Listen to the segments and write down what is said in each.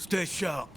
Stay sharp.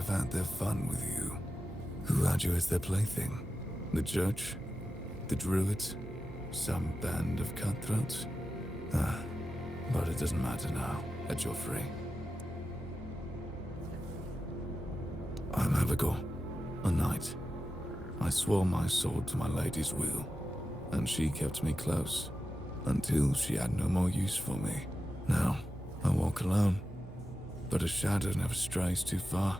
have had their fun with you. Who had you as their plaything? The church? The druids? Some band of cutthroats? But it doesn't matter now, that you're free. I'm Abigail, a knight. I swore my sword to my lady's will, and she kept me close, until she had no more use for me. Now, I walk alone, but a shadow never strays too far.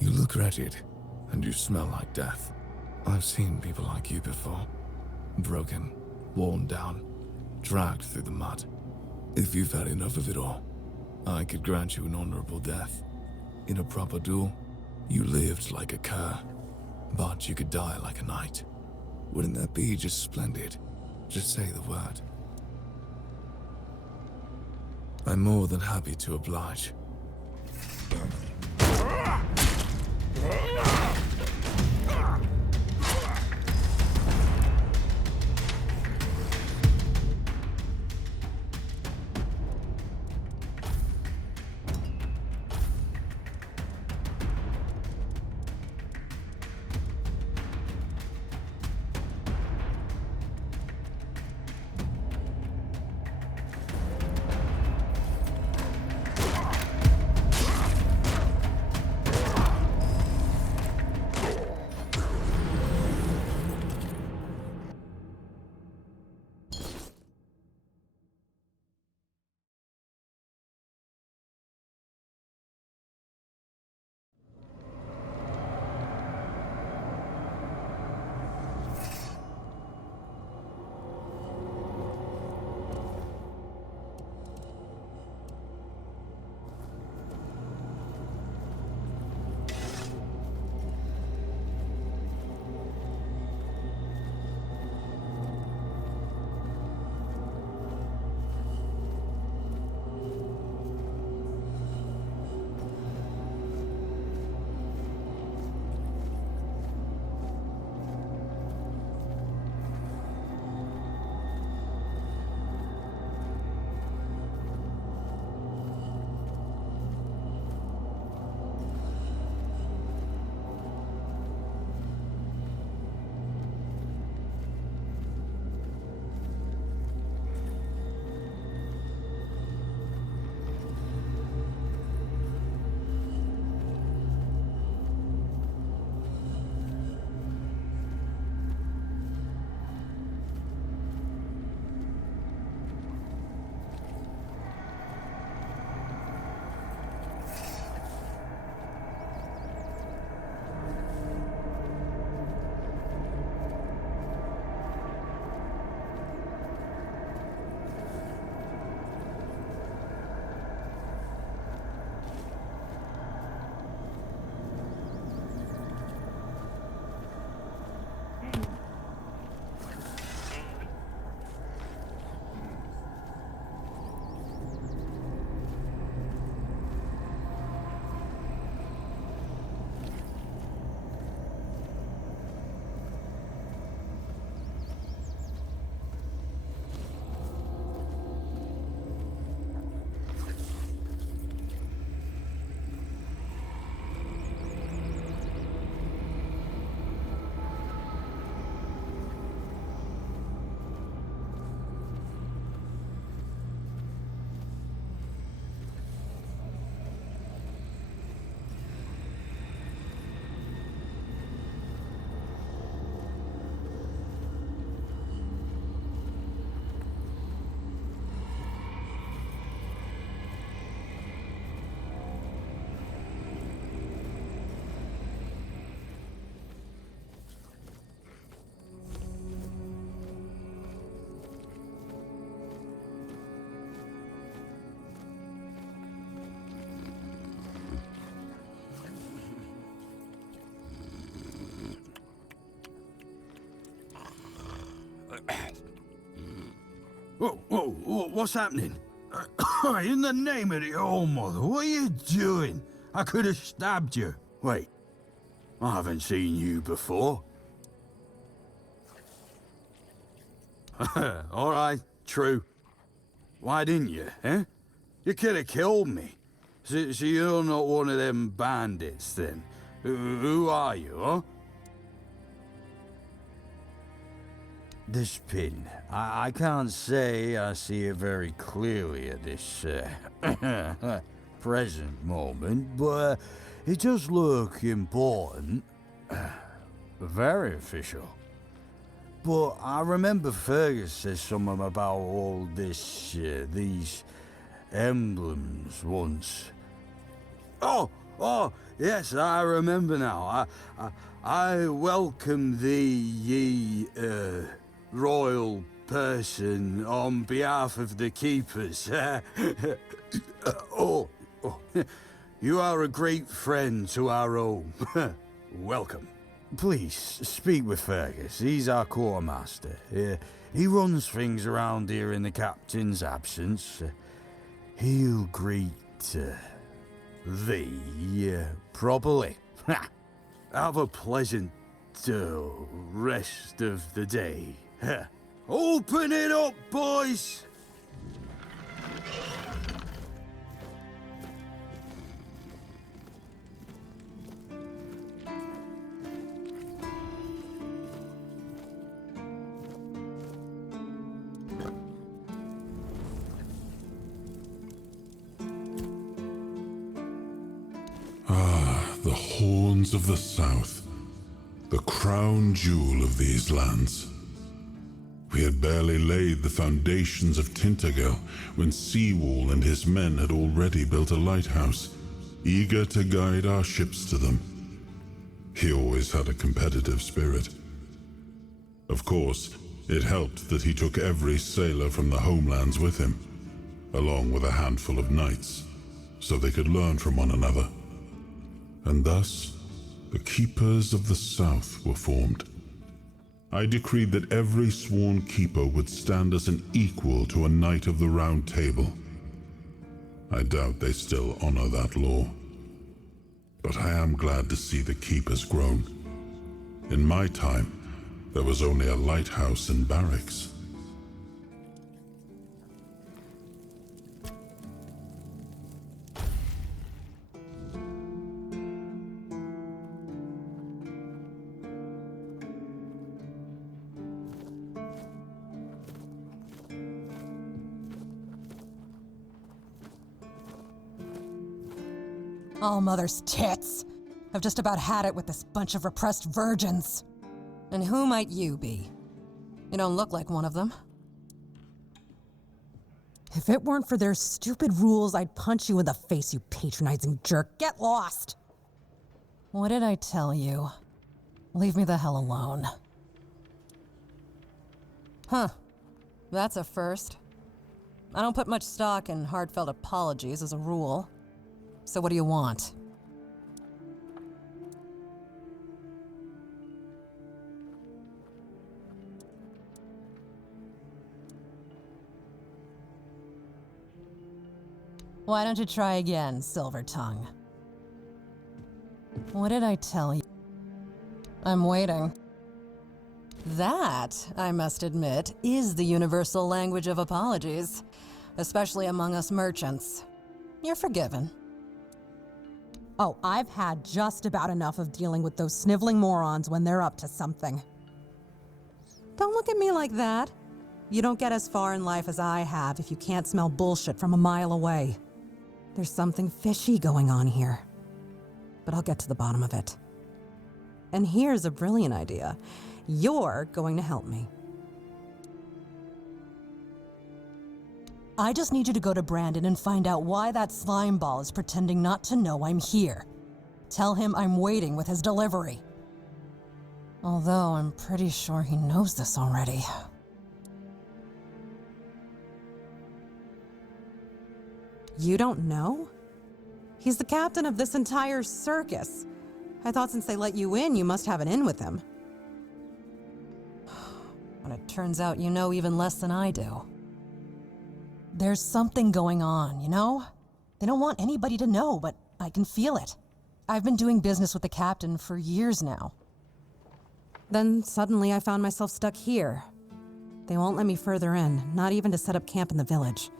You look wretched, and you smell like death. I've seen people like you before. Broken, worn down, dragged through the mud. If you've had enough of it all, I could grant you an honorable death. In a proper duel, you lived like a cur, but you could die like a knight. Wouldn't that be just splendid? Just say the word. I'm more than happy to oblige. What's happening? In the name of the All-Mother, what are you doing? I could have stabbed you. Wait, I haven't seen you before. All right, true. Why didn't you, eh? You could have killed me. So you're not one of them bandits, then? Who are you, huh? This pin, I can't say I see it very clearly at this present moment, but it does look important. Very official. But I remember Fergus said something about all this, these emblems once. Oh, yes, I remember now. I welcome thee, ye, royal person, on behalf of the keepers. You are a great friend to our home. Welcome. Please, speak with Fergus. He's our quartermaster. He runs things around here in the captain's absence. He'll greet thee properly. Have a pleasant rest of the day. Open it up, boys! The horns of the south, the crown jewel of these lands. We had barely laid the foundations of Tainted Grail when Seawall and his men had already built a lighthouse, eager to guide our ships to them. He always had a competitive spirit. Of course, it helped that he took every sailor from the homelands with him, along with a handful of knights, so they could learn from one another. And thus, the Keepers of the South were formed. I decreed that every sworn keeper would stand as an equal to a Knight of the Round Table. I doubt they still honor that law. But I am glad to see the keepers grown. In my time, there was only a lighthouse and barracks. All mother's tits. I've just about had it with this bunch of repressed virgins. And who might you be? You don't look like one of them. If it weren't for their stupid rules, I'd punch you in the face, you patronizing jerk. Get lost! What did I tell you? Leave me the hell alone. Huh. That's a first. I don't put much stock in heartfelt apologies as a rule. So what do you want? Why don't you try again, Silver Tongue? What did I tell you? I'm waiting. That, I must admit, is the universal language of apologies, especially among us merchants. You're forgiven. Oh, I've had just about enough of dealing with those sniveling morons when they're up to something. Don't look at me like that. You don't get as far in life as I have if you can't smell bullshit from a mile away. There's something fishy going on here. But I'll get to the bottom of it. And here's a brilliant idea. You're going to help me. I just need you to go to Brandon and find out why that slime ball is pretending not to know I'm here. Tell him I'm waiting with his delivery. Although I'm pretty sure he knows this already. You don't know? He's the captain of this entire circus. I thought since they let you in, you must have an in with him. But it turns out you know even less than I do. There's something going on, you know? They don't want anybody to know, but I can feel it. I've been doing business with the captain for years now. Then suddenly I found myself stuck here. They won't let me further in, not even to set up camp in the village.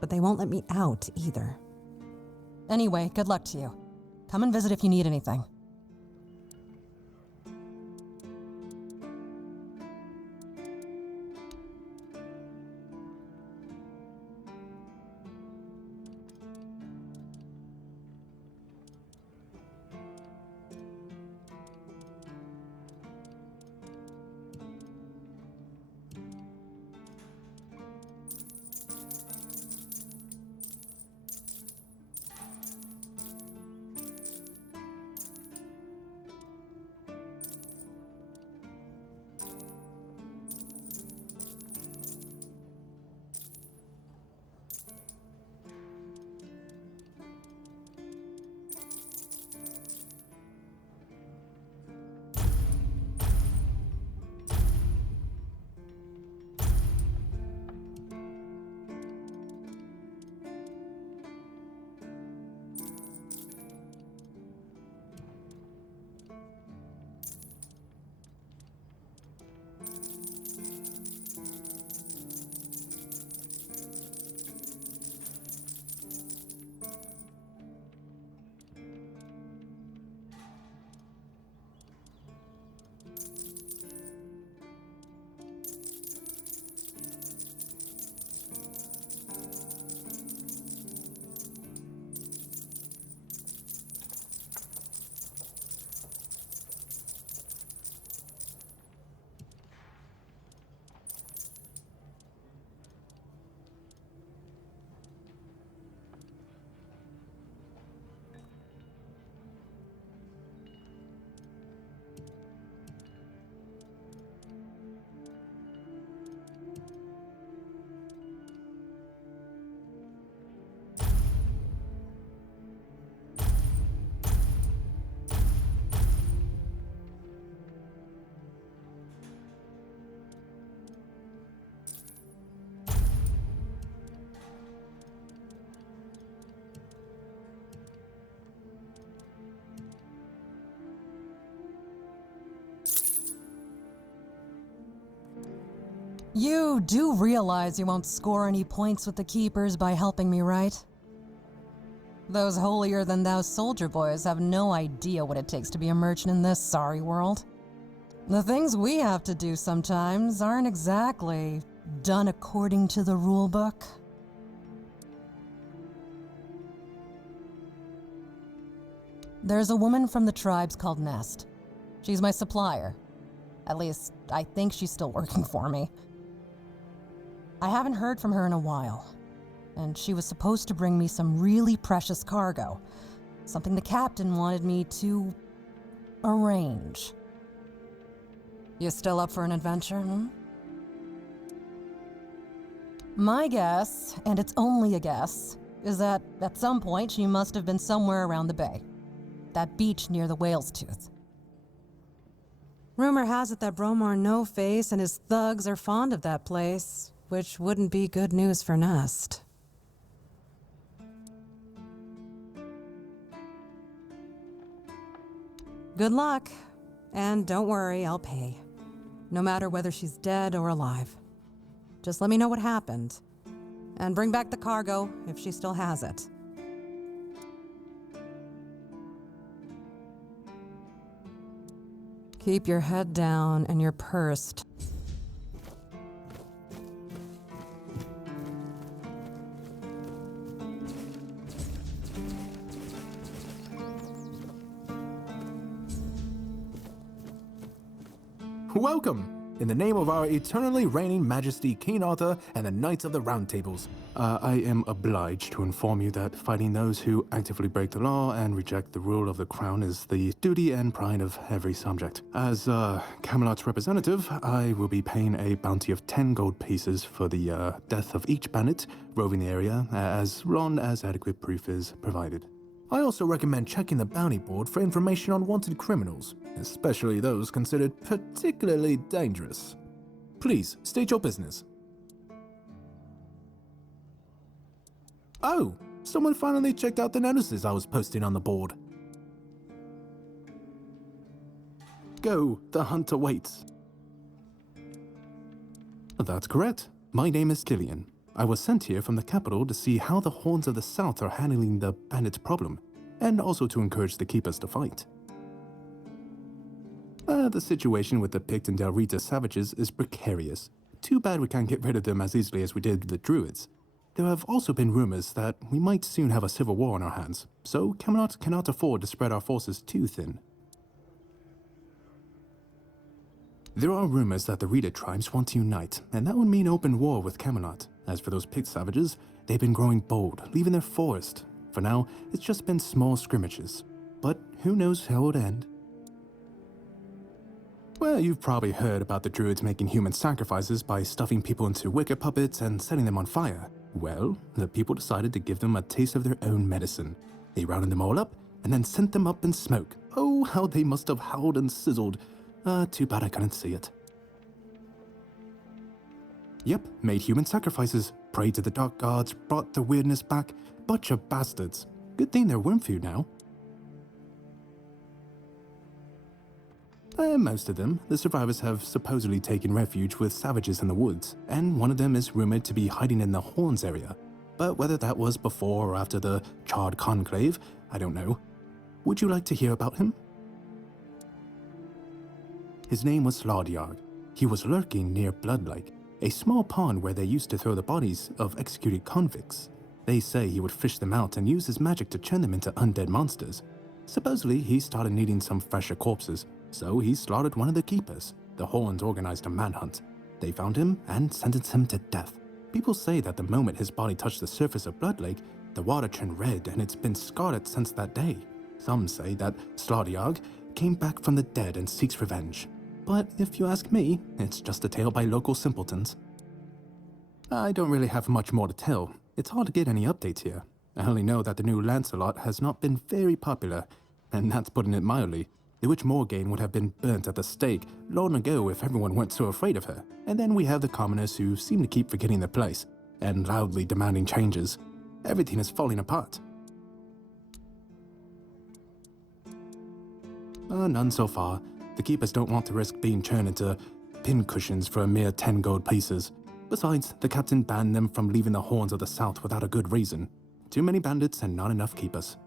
but they won't let me out either. Anyway, good luck to you. Come and visit if you need anything. You do realize you won't score any points with the Keepers by helping me, right? Those holier-than-thou soldier boys have no idea what it takes to be a merchant in this sorry world. The things we have to do sometimes aren't exactly done according to the rulebook. There's a woman from the tribes called Nest. She's my supplier. At least, I think she's still working for me. I haven't heard from her in a while, and she was supposed to bring me some really precious cargo, something the captain wanted me to arrange. You still up for an adventure, hmm? My guess, and it's only a guess, is that at some point she must have been somewhere around the bay. That beach near the Whale's Tooth. Rumor has it that Bromar No-Face and his thugs are fond of that place, which wouldn't be good news for Nest. Good luck, and don't worry, I'll pay. No matter whether she's dead or alive. Just let me know what happened, and bring back the cargo if she still has it. Keep your head down and your purse. Welcome! In the name of our eternally reigning Majesty King Arthur and the Knights of the Round Tables, I am obliged to inform you that fighting those who actively break the law and reject the rule of the crown is the duty and pride of every subject. As Camelot's representative, I will be paying a bounty of 10 gold pieces for the death of each bandit roving the area, as long as adequate proof is provided. I also recommend checking the bounty board for information on wanted criminals, especially those considered particularly dangerous. Please, state your business. Oh, someone finally checked out the notices I was posting on the board. Go, the hunter waits. That's correct. My name is Killian. I was sent here from the capital to see how the Horns of the South are handling the bandit problem, and also to encourage the Keepers to fight. The situation with the Pict and Del Rita savages is precarious. Too bad we can't get rid of them as easily as we did the Druids. There have also been rumors that we might soon have a civil war on our hands, so Camelot cannot afford to spread our forces too thin. There are rumors that the Rita tribes want to unite, and that would mean open war with Camelot. As for those Pict savages, they've been growing bold, leaving their forest. For now, it's just been small scrimmages. But who knows how it would end? Well, you've probably heard about the Druids making human sacrifices by stuffing people into wicker puppets and setting them on fire. Well, the people decided to give them a taste of their own medicine. They rounded them all up and then sent them up in smoke. Oh, how they must have howled and sizzled. Too bad I couldn't see it. Yep, made human sacrifices, prayed to the dark gods, brought the weirdness back. Bunch of bastards. Good thing they're worm food now. Most of them, the survivors have supposedly taken refuge with savages in the woods, and one of them is rumored to be hiding in the Horns area. But whether that was before or after the Charred Conclave, I don't know. Would you like to hear about him? His name was Slaudyard. He was lurking near Blood Lake, a small pond where they used to throw the bodies of executed convicts. They say he would fish them out and use his magic to turn them into undead monsters. Supposedly, he started needing some fresher corpses, so he slaughtered one of the keepers. The Horns organized a manhunt. They found him and sentenced him to death. People say that the moment his body touched the surface of Blood Lake, the water turned red and it's been scarred since that day. Some say that Slaudyard came back from the dead and seeks revenge. But if you ask me, it's just a tale by local simpletons. I don't really have much more to tell. It's hard to get any updates here. I only know that the new Lancelot has not been very popular, and that's putting it mildly. The Witch Morgaine would have been burnt at the stake long ago if everyone weren't so afraid of her. And then we have the commoners who seem to keep forgetting their place, and loudly demanding changes. Everything is falling apart. None so far. The keepers don't want to risk being turned into pincushions for a mere 10 gold pieces. Besides, the captain banned them from leaving the Horns of the South without a good reason. Too many bandits and not enough keepers.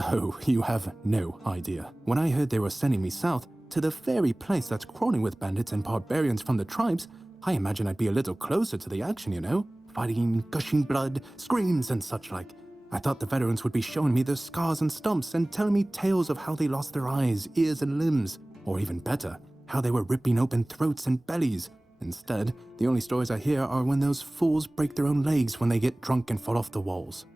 Oh, you have no idea. When I heard they were sending me south, to the very place that's crawling with bandits and barbarians from the tribes, I imagine I'd be a little closer to the action, you know? Fighting, gushing blood, screams and such like. I thought the veterans would be showing me their scars and stumps and telling me tales of how they lost their eyes, ears and limbs. Or even better, how they were ripping open throats and bellies. Instead, the only stories I hear are when those fools break their own legs when they get drunk and fall off the walls.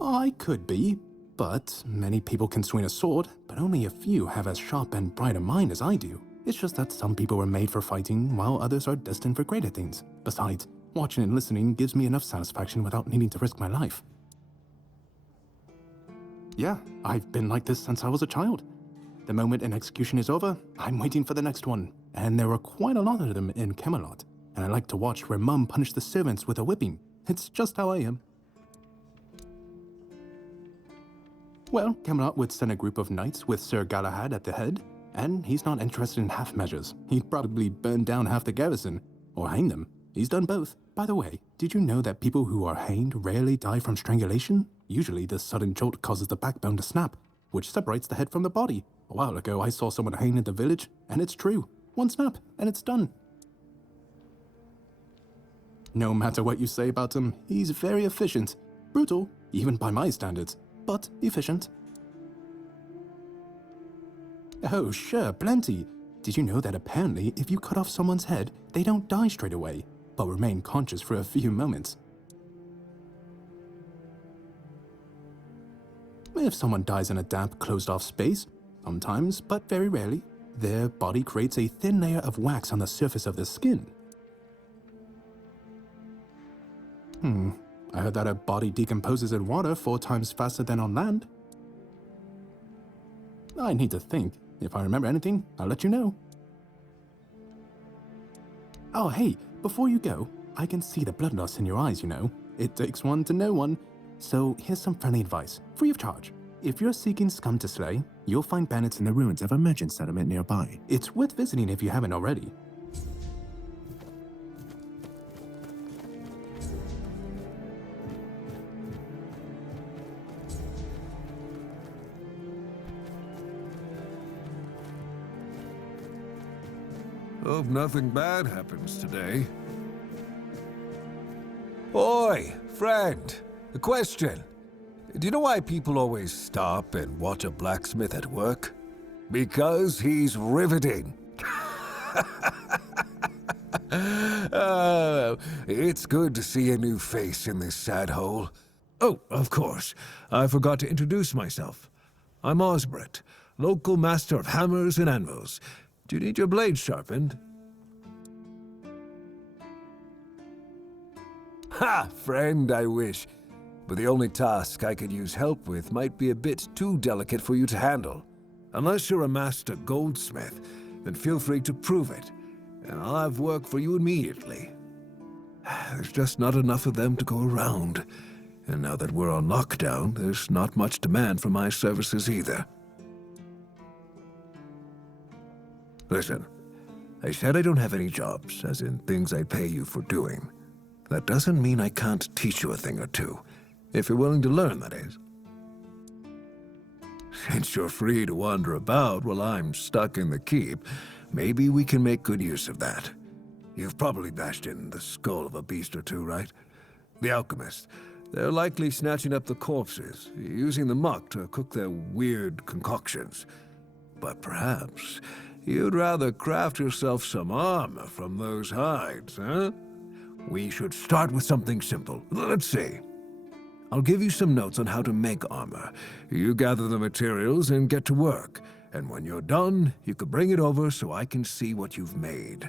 I could be, but many people can swing a sword, but only a few have as sharp and bright a mind as I do. It's just that some people were made for fighting, while others are destined for greater things. Besides, watching and listening gives me enough satisfaction without needing to risk my life. Yeah, I've been like this since I was a child. The moment an execution is over, I'm waiting for the next one. And there are quite a lot of them in Camelot, and I like to watch where Mum punished the servants with a whipping. It's just how I am. Well, Camelot would send a group of knights with Sir Galahad at the head, and he's not interested in half measures. He'd probably burn down half the garrison, or hang them. He's done both. By the way, did you know that people who are hanged rarely die from strangulation? Usually the sudden jolt causes the backbone to snap, which separates the head from the body. A while ago I saw someone hanged in the village, and it's true. One snap, and it's done. No matter what you say about him, he's very efficient. Brutal, even by my standards, but efficient. Oh, sure, plenty. Did you know that apparently if you cut off someone's head, they don't die straight away, but remain conscious for a few moments? If someone dies in a damp, closed-off space, sometimes, but very rarely, their body creates a thin layer of wax on the surface of the skin. I heard that a body decomposes in water 4 times faster than on land. I need to think. If I remember anything, I'll let you know. Oh, hey, before you go, I can see the bloodlust in your eyes, you know. It takes one to know one. So here's some friendly advice, free of charge. If you're seeking scum to slay, you'll find bandits in the ruins of a merchant settlement nearby. It's worth visiting if you haven't already. Hope nothing bad happens today. Oi, friend. A question. Do you know why people always stop and watch a blacksmith at work? Because he's riveting. It's good to see a new face in this sad hole. Oh, of course. I forgot to introduce myself. I'm Osbert, local master of hammers and anvils. Do you need your blade sharpened? Ha! Friend, I wish. But the only task I could use help with might be a bit too delicate for you to handle. Unless you're a master goldsmith, then feel free to prove it, and I'll have work for you immediately. There's just not enough of them to go around, and now that we're on lockdown, there's not much demand for my services either. Listen, I said I don't have any jobs, as in things I'd pay you for doing. That doesn't mean I can't teach you a thing or two, if you're willing to learn, that is. Since you're free to wander about while I'm stuck in the keep, maybe we can make good use of that. You've probably bashed in the skull of a beast or two, right? The alchemists. They're likely snatching up the corpses, using the muck to cook their weird concoctions. But perhaps you'd rather craft yourself some armor from those hides, huh? We should start with something simple. Let's see. I'll give you some notes on how to make armor. You gather the materials and get to work. And when you're done, you could bring it over so I can see what you've made.